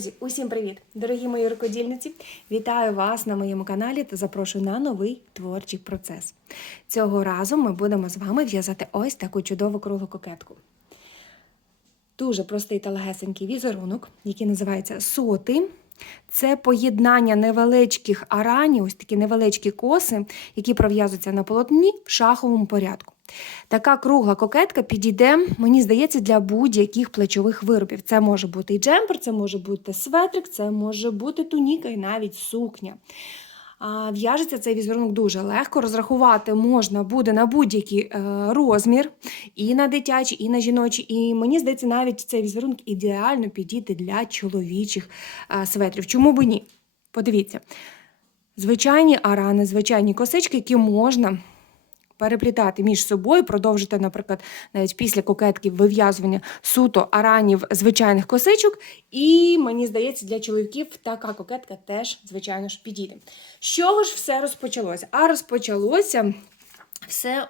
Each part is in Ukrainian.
Друзі, усім привіт! Дорогі мої рукодільниці! Вітаю вас на моєму каналі та запрошую на новий творчий процес. Цього разу ми будемо з вами в'язати ось таку чудову круглу кокетку. Дуже простий та легесенький візерунок, який називається соти. Це поєднання невеличких аранів, ось такі невеличкі коси, які пров'язуються на полотні в шаховому порядку. Така кругла кокетка підійде, мені здається, для будь-яких плечових виробів. Це може бути і джемпер, це може бути светрик, це може бути туніка і навіть сукня. В'яжеться цей візерунок дуже легко. Розрахувати можна буде на будь-який е, розмір, і на дитячий, і на жіночий. І мені здається, навіть цей візерунок ідеально підійде для чоловічих е, светрів. Чому б ні? Подивіться. Звичайні арани, звичайні косички, які можна переплітати між собою, продовжити, наприклад, навіть після кокетки вив'язування суто аранів звичайних косичок. І мені здається, для чоловіків така кокетка теж, звичайно ж, підійде. З чого ж все розпочалося? А розпочалося. Все е,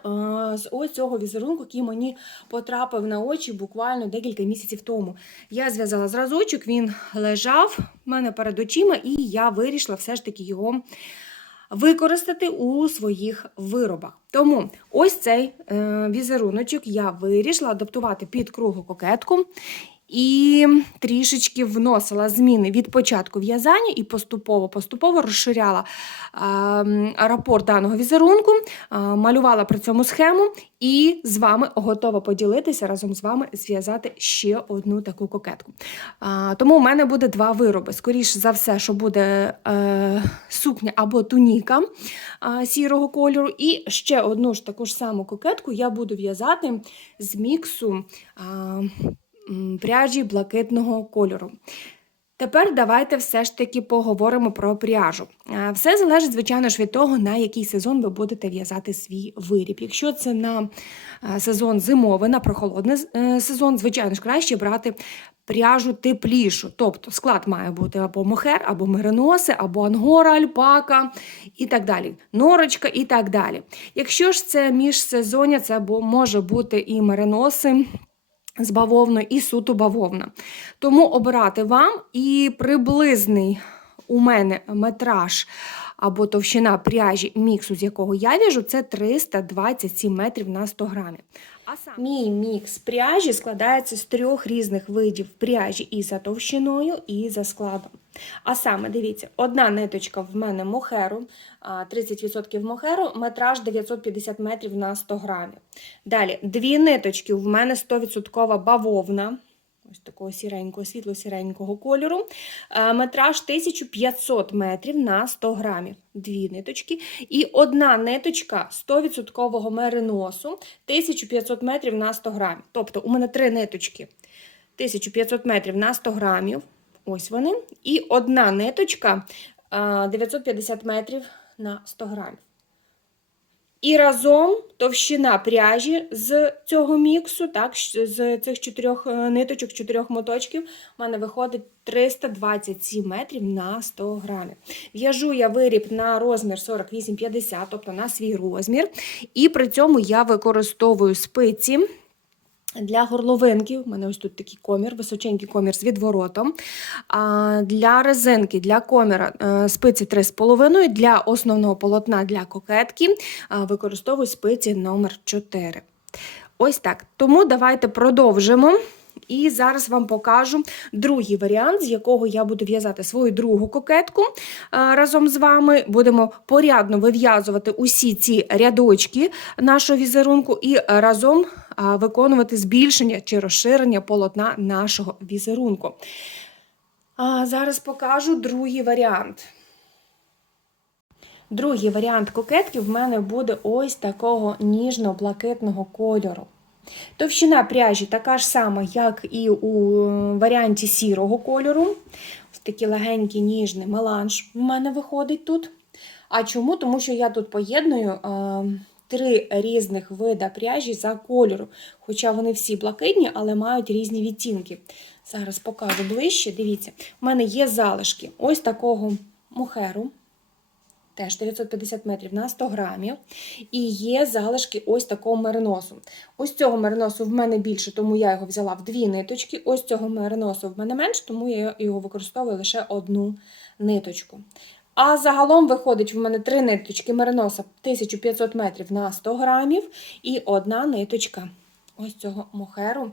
з ось цього візерунку, який мені потрапив на очі буквально декілька місяців тому. Я зв'язала зразочок, він лежав в мене перед очима, і я вирішила все ж таки його використати у своїх виробах. Тому ось цей е, візеруночок я вирішила адаптувати під круглу кокетку. І трішечки вносила зміни від початку в'язання і поступово-поступово розширяла рапорт даного візерунку, малювала при цьому схему і з вами готова поділитися разом з вами зв'язати ще одну таку кокетку. Тому у мене буде два вироби. Скоріше за все, що буде е, сукня або туніка сірого кольору. І ще одну ж таку ж саму кокетку я буду в'язати з міксу. Е, пряжі блакитного кольору. Тепер давайте все ж таки поговоримо про пряжу. Все залежить, звичайно ж, від того, на який сезон ви будете в'язати свій виріб. Якщо це на сезон зимовий, на прохолодний е, сезон, звичайно ж, краще брати пряжу теплішу. Тобто склад має бути або мохер, або мериноси, або ангора, альпака і так далі. Норочка і так далі. Якщо ж це міжсезоння, це може бути і мериноси з бавовною і суто бавовна. Тому обирати вам і приблизний у мене метраж або товщина пряжі міксу, з якого я в'яжу, це 327 метрів на 100 грамів. Мій мікс пряжі складається з трьох різних видів пряжі і за товщиною, і за складом. А саме, дивіться, одна ниточка в мене мохеру, 30% мохеру, метраж 950 метрів на 100 грамів. Далі, дві ниточки в мене 100% бавовна. Ось такого сіренького, світло-сіренького кольору. Метраж 1500 метрів на 100 грамів. Дві ниточки. І одна ниточка 100% мериносу 1500 метрів на 100 грамів. Тобто у мене три ниточки 1500 метрів на 100 грамів. Ось вони. І одна ниточка 950 метрів на 100 грамів. І разом товщина пряжі з цього міксу, так, з цих чотирьох е, ниточок, чотирьох моточків, у мене виходить 327 метрів на 100 грамів. В'яжу я виріб на розмір 48-50, тобто на свій розмір. І при цьому я використовую спиці. Для горловинки, у мене ось тут такий комір, височенький комір з відворотом. А Для резинки, для коміра е, спиці 3,5, для основного полотна для кокетки використовую спиці номер 4 Ось так. Тому давайте продовжимо. І зараз вам покажу другий варіант, з якого я буду в'язати свою другу кокетку разом з вами. Будемо порядно вив'язувати усі ці рядочки нашого візерунку і разом виконувати збільшення чи розширення полотна нашого візерунку. А Зараз покажу другий варіант. Другий варіант кокетки в мене буде ось такого ніжно-блакитного кольору. Товщина пряжі така ж сама, як і у варіанті сірого кольору. Ось такий легенький ніжний меланж в мене виходить тут. А чому? Тому що я тут поєдную е, три різних вида пряжі за кольору. Хоча вони всі блакитні, але мають різні відтінки. Зараз покажу ближче. Дивіться, у мене є залишки ось такого мухеру теж 950 метрів на 100 грамів. І є залишки ось такого мериносу. Ось цього мериносу в мене більше, тому я його взяла в дві ниточки. Ось цього мериносу в мене менше, тому я його використовую лише одну ниточку. А загалом виходить в мене три ниточки мериноса 1500 метрів на 100 грамів і одна ниточка ось цього мохеру,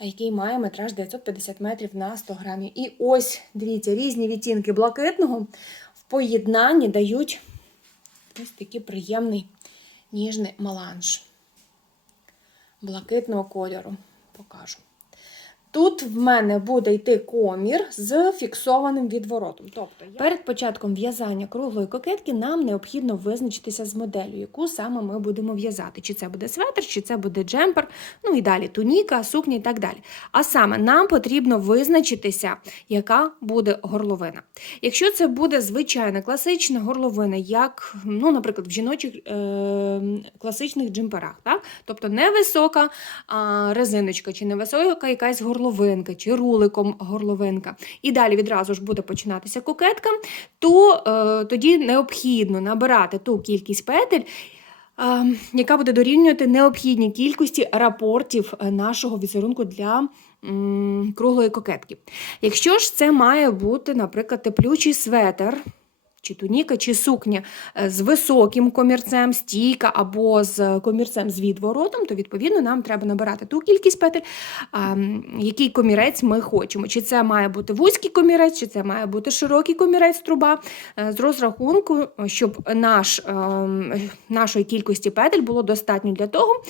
який має метраж 950 метрів на 100 грамів. І ось, дивіться, різні відтінки блакитного в поєднанні дають ось такий приємний ніжний маланж блакитного кольору. Покажу. Тут в мене буде йти комір з фіксованим відворотом. Тобто, я... перед початком в'язання круглої кокетки нам необхідно визначитися з моделлю, яку саме ми будемо в'язати. Чи це буде светр, чи це буде джемпер, ну і далі туніка, сукня і так далі. А саме нам потрібно визначитися, яка буде горловина. Якщо це буде звичайна класична горловина, як, ну, наприклад, в жіночих е- класичних джемперах, так? тобто невисока а, резиночка, чи невисока якась горловина горловинка чи руликом горловинка, і далі відразу ж буде починатися кокетка, то е, тоді необхідно набирати ту кількість петель, е, яка буде дорівнювати необхідній кількості рапортів е, нашого візерунку для круглої кокетки. Якщо ж це має бути, наприклад, теплючий светр, чи туніка, чи сукня е, з високим комірцем, стійка або з комірцем з відворотом, то відповідно нам треба набирати ту кількість петель, який комірець ми хочемо. Чи це має бути вузький комірець, чи це має бути широкий комірець труба, е, з розрахунку, щоб наш, ем, нашої кількості петель було достатньо для того,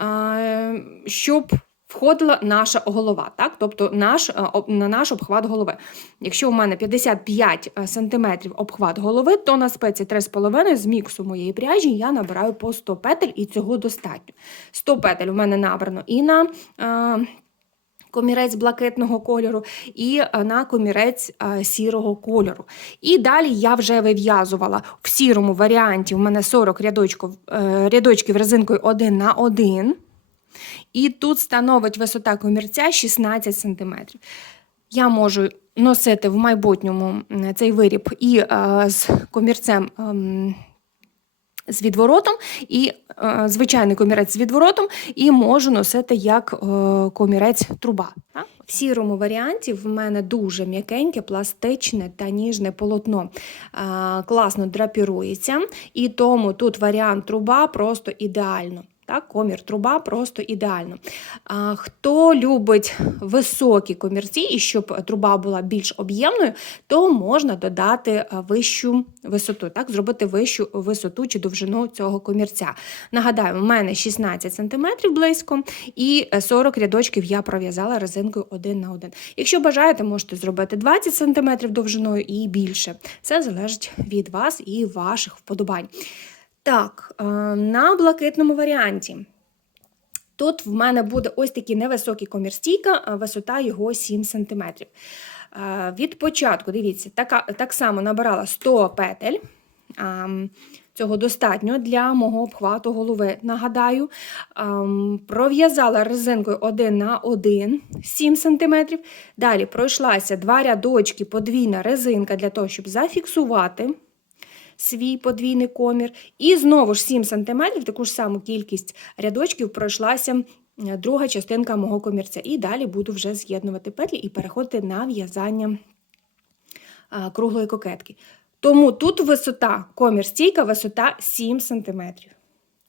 е, щоб входила наша голова, так? тобто наш, е, на наш обхват голови. Якщо у мене 55 е, см обхват голови, то на спеці 3,5 з міксу моєї пряжі я набираю по 100 петель, і цього достатньо. 100 петель у мене набрано і на. Е, комірець блакитного кольору і на комірець сірого кольору. І далі я вже вив'язувала в сірому варіанті. У мене 40 рядочків, рядочків резинкою 1 на 1. І тут становить висота комірця 16 см. Я можу носити в майбутньому цей виріб і е, з комірцем. Е, з відворотом, і е, звичайний комірець з відворотом, і можу носити як е, комірець труба. В сірому варіанті в мене дуже м'якеньке, пластичне та ніжне полотно. Е, класно драпірується, і тому тут варіант труба просто ідеально. Так, Комір труба просто ідеально. А, Хто любить високі комірці і щоб труба була більш об'ємною, то можна додати вищу висоту, так, зробити вищу висоту чи довжину цього комірця. Нагадаю, у мене 16 см близько, і 40 рядочків я пров'язала резинкою один на один. Якщо бажаєте, можете зробити 20 см довжиною і більше. Це залежить від вас і ваших вподобань. Так, е, на блакитному варіанті. Тут в мене буде ось такий невисокий комір стійка, висота його 7 см. Е, від початку, дивіться, така, так само набирала 100 петель. Цього достатньо для мого обхвату голови. Нагадаю, пров'язала резинкою 1 на 1 7 см. Далі пройшлася два рядочки, подвійна резинка для того, щоб зафіксувати свій подвійний комір. І знову ж 7 см, таку ж саму кількість рядочків пройшлася друга частинка мого комірця. І далі буду вже з'єднувати петлі і переходити на в'язання круглої кокетки. Тому тут висота комір стійка, висота 7 см.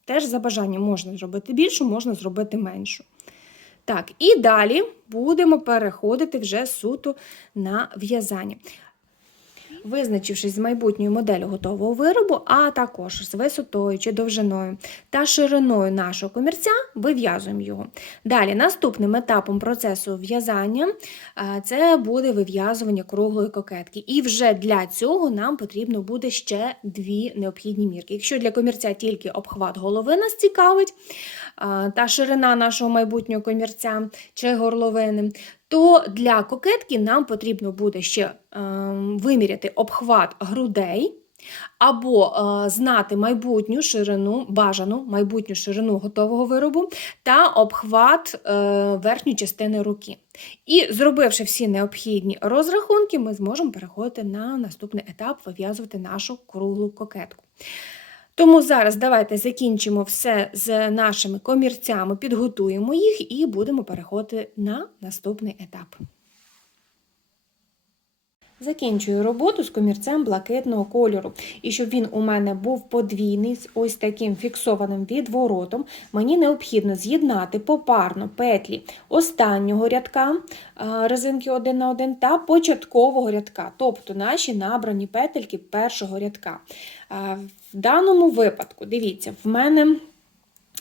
Теж за бажанням можна зробити більшу, можна зробити меншу. Так, і далі будемо переходити вже суто на в'язання визначившись з майбутньою моделлю готового виробу, а також з висотою чи довжиною та шириною нашого комірця, вив'язуємо його. Далі, наступним етапом процесу в'язання це буде вив'язування круглої кокетки. І вже для цього нам потрібно буде ще дві необхідні мірки. Якщо для комірця тільки обхват голови нас цікавить, та ширина нашого майбутнього комірця чи горловини, то для кокетки нам потрібно буде ще ем, виміряти обхват грудей або е, знати майбутню ширину, бажану майбутню ширину готового виробу та обхват е, верхньої частини руки. І зробивши всі необхідні розрахунки, ми зможемо переходити на наступний етап вив'язувати нашу круглу кокетку. Тому зараз давайте закінчимо все з нашими комірцями, підготуємо їх і будемо переходити на наступний етап. Закінчую роботу з комірцем блакитного кольору. І щоб він у мене був подвійний з ось таким фіксованим відворотом, мені необхідно з'єднати попарно петлі останнього рядка резинки 1 на 1 та початкового рядка, тобто наші набрані петельки першого рядка. В даному випадку, дивіться, в мене.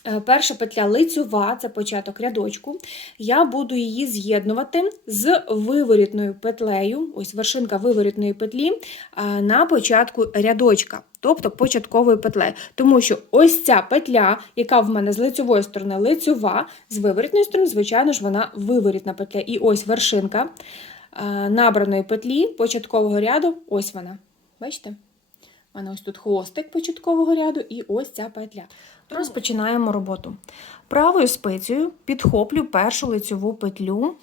Е, Перша петля лицьова, це початок рядочку. Я буду її з'єднувати з виворітною петлею, ось вершинка виворітної петлі е, на початку рядочка, тобто початковою петлею. Тому що ось ця петля, яка в мене з лицьової сторони лицьова, з виворітної сторони, звичайно ж, вона виворітна петля. І ось вершинка е, набраної петлі початкового ряду, ось вона. Бачите? У мене ось тут хвостик початкового ряду і ось ця петля. Розпочинаємо роботу. Правою спицею підхоплю першу лицьову петлю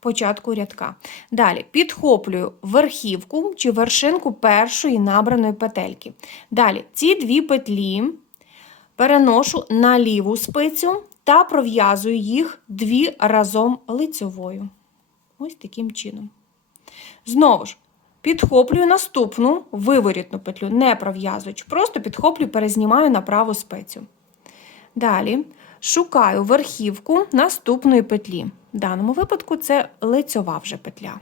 початку рядка. Далі підхоплюю верхівку чи вершинку першої набраної петельки. Далі ці дві петлі переношу на ліву спицю та пров'язую їх дві разом лицьовою. Ось таким чином. Знову ж, підхоплюю наступну виворітну петлю, не пров'язуючи, просто підхоплюю, перезнімаю на праву спицю. Далі шукаю верхівку наступної петлі. В даному випадку це лицьова вже петля.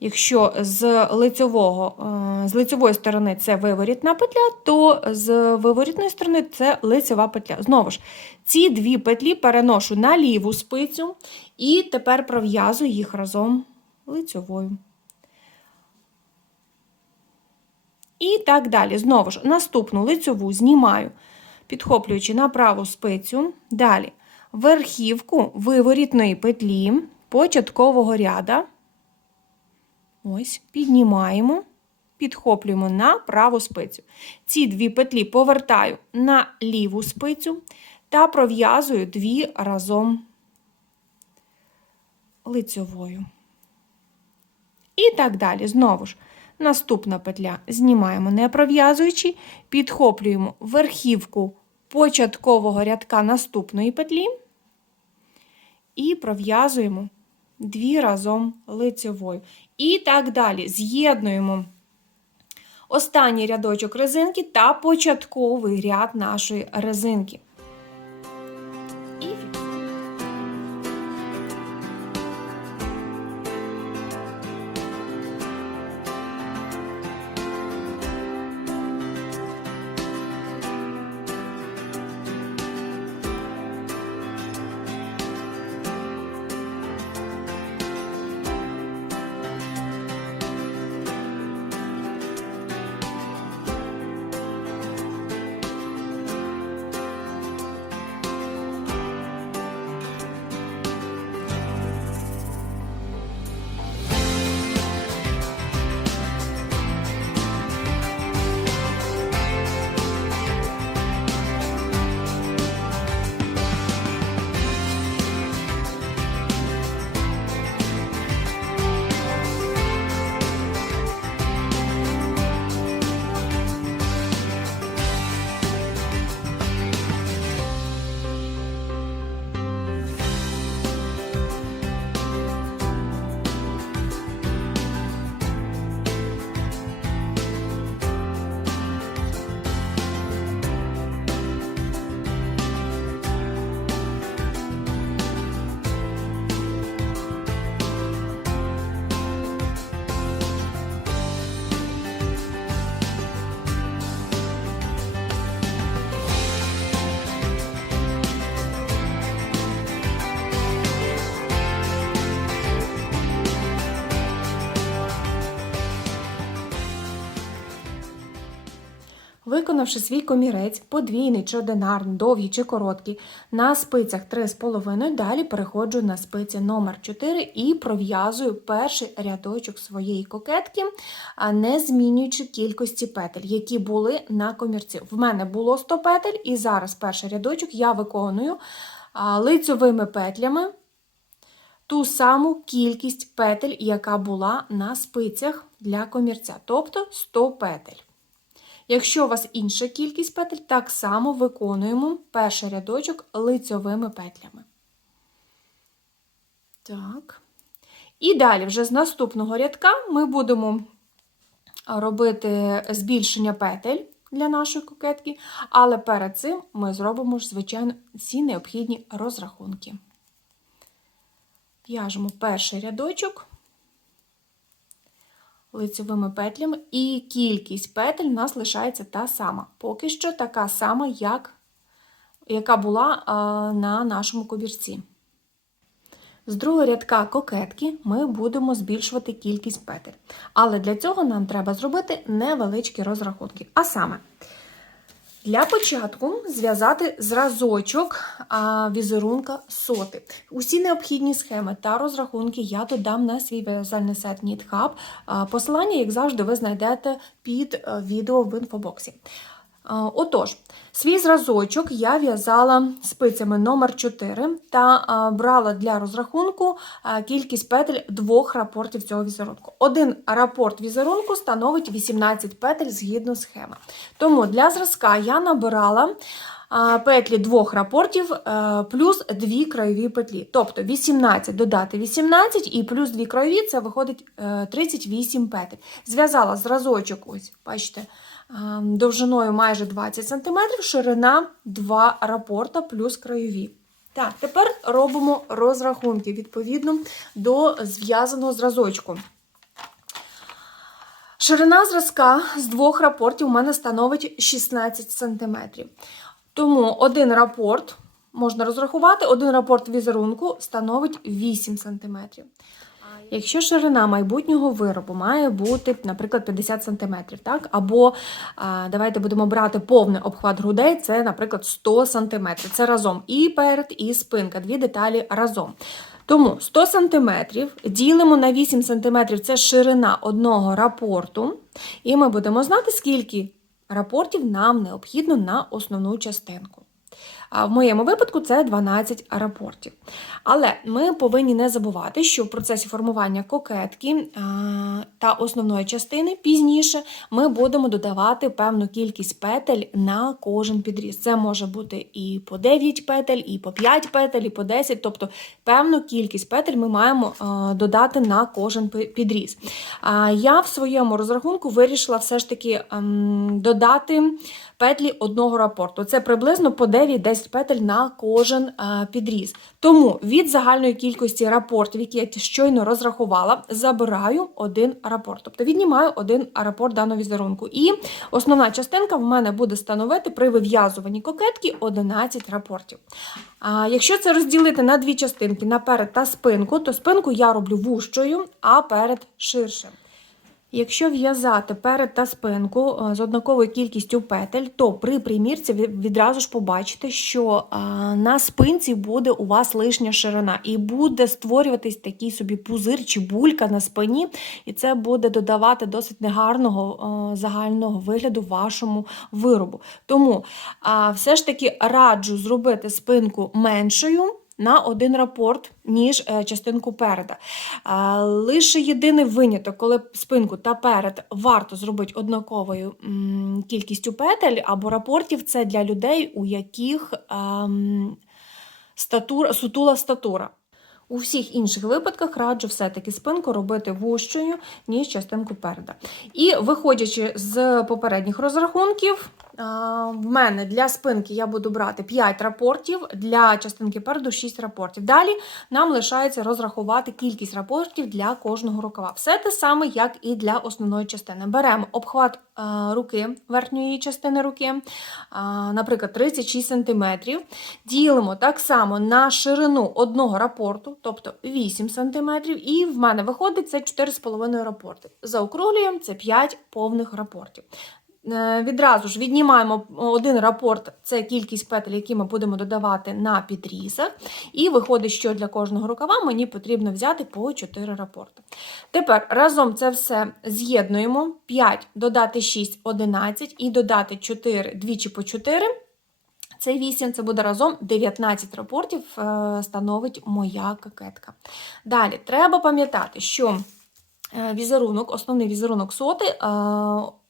Якщо з, лицьового, е, з лицьової сторони це виворітна петля, то з виворітної сторони це лицьова петля. Знову ж, ці дві петлі переношу на ліву спицю і тепер пров'язую їх разом лицьовою. І так далі. Знову ж, наступну лицьову знімаю, підхоплюючи на праву спицю. Далі верхівку виворітної петлі початкового ряда. Ось, піднімаємо, підхоплюємо на праву спицю. Ці дві петлі повертаю на ліву спицю та пров'язую дві разом лицьовою. І так далі. Знову ж, наступна петля знімаємо, не пров'язуючи, підхоплюємо верхівку початкового рядка наступної петлі і пров'язуємо дві разом лицевою. І так далі. З'єднуємо останній рядочок резинки та початковий ряд нашої резинки. Виконавши свій комірець, подвійний чи одинарний, довгий чи короткий, на спицях 3,5, далі переходжу на спиці номер 4 і пров'язую перший рядочок своєї кокетки, не змінюючи кількості петель, які були на комірці. В мене було 100 петель, і зараз перший рядочок я виконую лицьовими петлями ту саму кількість петель, яка була на спицях для комірця, тобто 100 петель. Якщо у вас інша кількість петель, так само виконуємо перший рядочок лицьовими петлями. Так. І далі, вже з наступного рядка, ми будемо робити збільшення петель для нашої кокетки, але перед цим ми зробимо, ж, звичайно, всі необхідні розрахунки. В'яжемо перший рядочок лицевими петлями, і кількість петель у нас лишається та сама. Поки що така сама, як, яка була на нашому кобірці. З другого рядка кокетки ми будемо збільшувати кількість петель. Але для цього нам треба зробити невеличкі розрахунки. А саме, для початку зв'язати зразочок а, візерунка соти. Усі необхідні схеми та розрахунки я додам на свій в'язальний сайт NeedHub. Посилання, як завжди, ви знайдете під е, відео в інфобоксі. А, Отож, свій зразочок я в'язала спицями номер 4 та брала для розрахунку кількість петель двох рапортів цього візерунку. Один рапорт візерунку становить 18 петель згідно схеми. Тому для зразка я набирала петлі двох рапортів плюс дві краєві петлі. Тобто 18 додати 18 і плюс дві краєві це виходить е, 38 петель. Зв'язала зразочок, ось, бачите, довжиною майже 20 см, ширина 2 рапорта плюс краєві. Так, тепер робимо розрахунки відповідно до зв'язаного зразочку. Ширина зразка з двох рапортів у мене становить 16 см. Тому один рапорт можна розрахувати, один рапорт візерунку становить 8 см. Якщо ширина майбутнього виробу має бути, наприклад, 50 см, так? або давайте будемо брати повний обхват грудей, це, наприклад, 100 см. Це разом і перед, і спинка, дві деталі разом. Тому 100 см ділимо на 8 см це ширина одного рапорту, і ми будемо знати, скільки рапортів нам необхідно на основну частинку. В моєму випадку це 12 рапортів. Але ми повинні не забувати, що в процесі формування кокетки а, та основної частини пізніше ми будемо додавати певну кількість петель на кожен підріз. Це може бути і по 9 петель, і по 5 петель, і по 10, тобто певну кількість петель ми маємо а, додати на кожен підріз. Я в своєму розрахунку вирішила все ж таки ем, додати петлі одного рапорту. Це приблизно по 9-10 петель на кожен е, підріз. Тому від загальної кількості рапортів, які я щойно розрахувала, забираю один рапорт. Тобто віднімаю один рапорт даного візерунку. І основна частинка в мене буде становити при вив'язуванні кокетки 11 рапортів. А якщо це розділити на дві частинки, на перед та спинку, то спинку я роблю вужчою, а перед ширшим. Якщо в'язати перед та спинку е, з однаковою кількістю петель, то при примірці ви відразу ж побачите, що е, на спинці буде у вас лишня ширина, і буде створюватись такий собі пузир чи булька на спині, і це буде додавати досить негарного е, загального вигляду вашому виробу. Тому все ж таки раджу зробити спинку меншою на один рапорт, ніж е, частинку переда. Лише єдиний виняток, коли спинку та перед варто зробити однаковою кількістю петель або рапортів, це для людей, у яких ем, статура, сутула статура. У всіх інших випадках раджу все-таки спинку робити вужчою, ніж частинку переда. І виходячи з попередніх розрахунків, в мене для спинки я буду брати 5 рапортів, для частинки переду 6 рапортів. Далі нам лишається розрахувати кількість рапортів для кожного рукава. Все те саме, як і для основної частини. Беремо обхват руки, верхньої частини руки, наприклад, 36 см. Ділимо так само на ширину одного рапорту, тобто 8 см, і в мене виходить це 4,5 рапорти. Заокруглюємо це 5 повних рапортів. Е, Відразу ж віднімаємо один рапорт, це кількість петель, які ми будемо додавати на підрізах. І виходить, що для кожного рукава мені потрібно взяти по 4 рапорти. Тепер разом це все з'єднуємо. 5 додати 6, 11 і додати 4 двічі по 4. Це 8, це буде разом 19 рапортів, е, становить моя кокетка. Далі, треба пам'ятати, що е, візерунок, основний візерунок соти, е,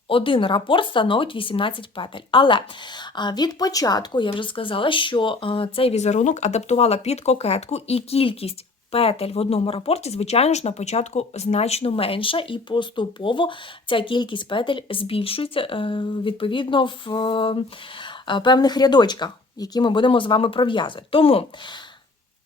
один рапорт становить 18 петель. Але від початку я вже сказала, що цей візерунок адаптувала під кокетку і кількість. Петель в одному рапорті, звичайно ж, на початку значно менша, і поступово ця кількість петель збільшується відповідно в певних рядочках, які ми будемо з вами пров'язувати. Тому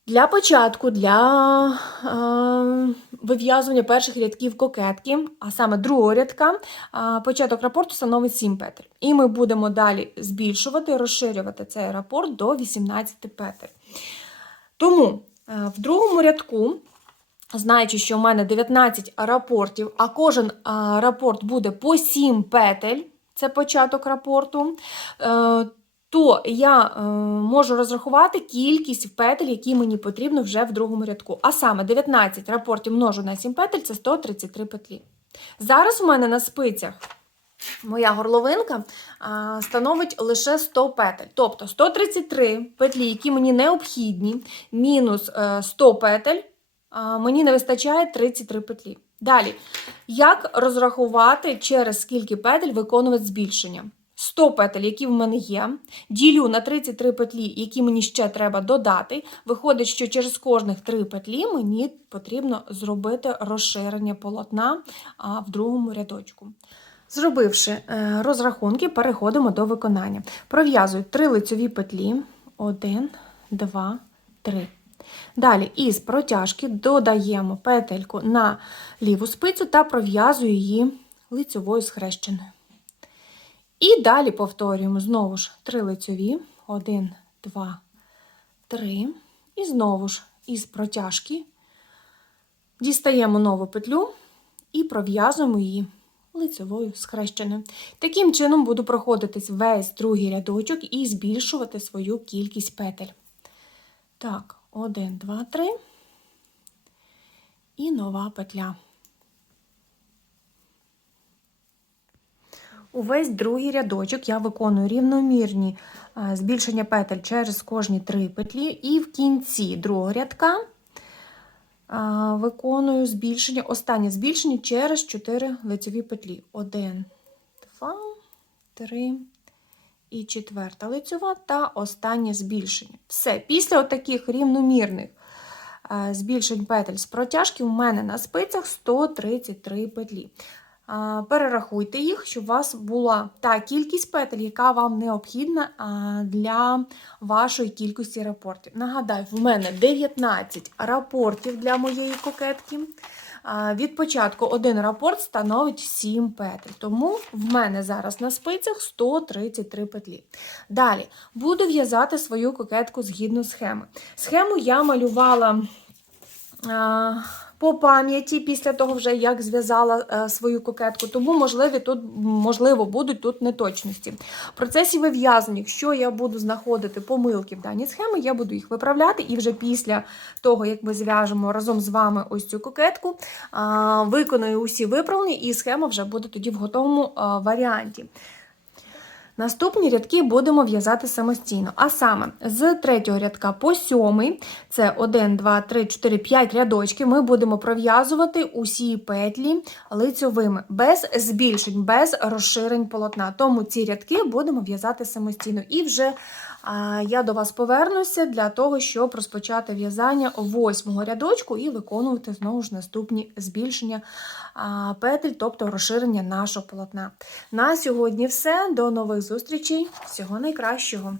для початку, для е, вив'язування перших рядків кокетки, а саме другого рядка, е, початок рапорту становить 7 петель. І ми будемо далі збільшувати, розширювати цей рапорт до 18 петель. Тому е, в другому рядку, знаючи, що у мене 19 рапортів, а кожен е, рапорт буде по 7 петель, це початок рапорту. е, то я е, можу розрахувати кількість петель, які мені потрібно вже в другому рядку. А саме 19 рапортів множу на 7 петель це 133 петлі. Зараз у мене на спицях моя горловинка а, становить лише 100 петель. Тобто 133 петлі, які мені необхідні, мінус е, 100 петель, мені не вистачає 33 петлі. Далі, як розрахувати, через скільки петель виконувати збільшення? 100 петель, які в мене є, ділю на 33 петлі, які мені ще треба додати. Виходить, що через кожних 3 петлі мені потрібно зробити розширення полотна в другому рядочку. Зробивши е, розрахунки, переходимо до виконання. Пров'язую 3 лицьові петлі. 1, 2, 3. Далі із протяжки додаємо петельку на ліву спицю та пров'язую її лицьовою схрещеною. І далі повторюємо знову ж 3 лицьові. 1, 2, 3. І знову ж із протяжки дістаємо нову петлю і пров'язуємо її лицевою схрещеною. Таким чином буду проходитись весь другий рядочок і збільшувати свою кількість петель. Так, 1, 2, 3. І нова петля. Увесь другий рядочок я виконую рівномірні е, збільшення петель через кожні три петлі, і в кінці другого рядка е, виконую збільшення, останнє збільшення через 4 лицеві петлі. 1, 2, 3 і четверта лицьова та останнє збільшення. Все, після таких рівномірних е, збільшень петель з протяжки у мене на спицях 133 петлі. Перерахуйте їх, щоб у вас була та кількість петель, яка вам необхідна для вашої кількості рапортів. Нагадаю, в мене 19 рапортів для моєї кокетки. Від початку один рапорт становить 7 петель. Тому в мене зараз на спицях 133 петлі. Далі буду в'язати свою кокетку згідно схеми. Схему я малювала по пам'яті після того, вже як зв'язала е, свою кокетку, тому можливі тут, можливо, будуть тут неточності. В процесі вив'язання, якщо я буду знаходити помилки в даній схемі, я буду їх виправляти, і вже після того, як ми зв'яжемо разом з вами ось цю кокетку, виконую усі виправлення, і схема вже буде тоді в готовому варіанті. Наступні рядки будемо в'язати самостійно. А саме з третього рядка по сьомий, це 1, 2, 3, 4, 5 рядочки, ми будемо пров'язувати усі петлі лицьовими, без збільшень, без розширень полотна. Тому ці рядки будемо в'язати самостійно. І вже я до вас повернуся для того, щоб розпочати в'язання восьмого рядочку і виконувати знову ж наступні збільшення петель, тобто розширення нашого полотна. На сьогодні все. До нових зустрічей. Всього найкращого!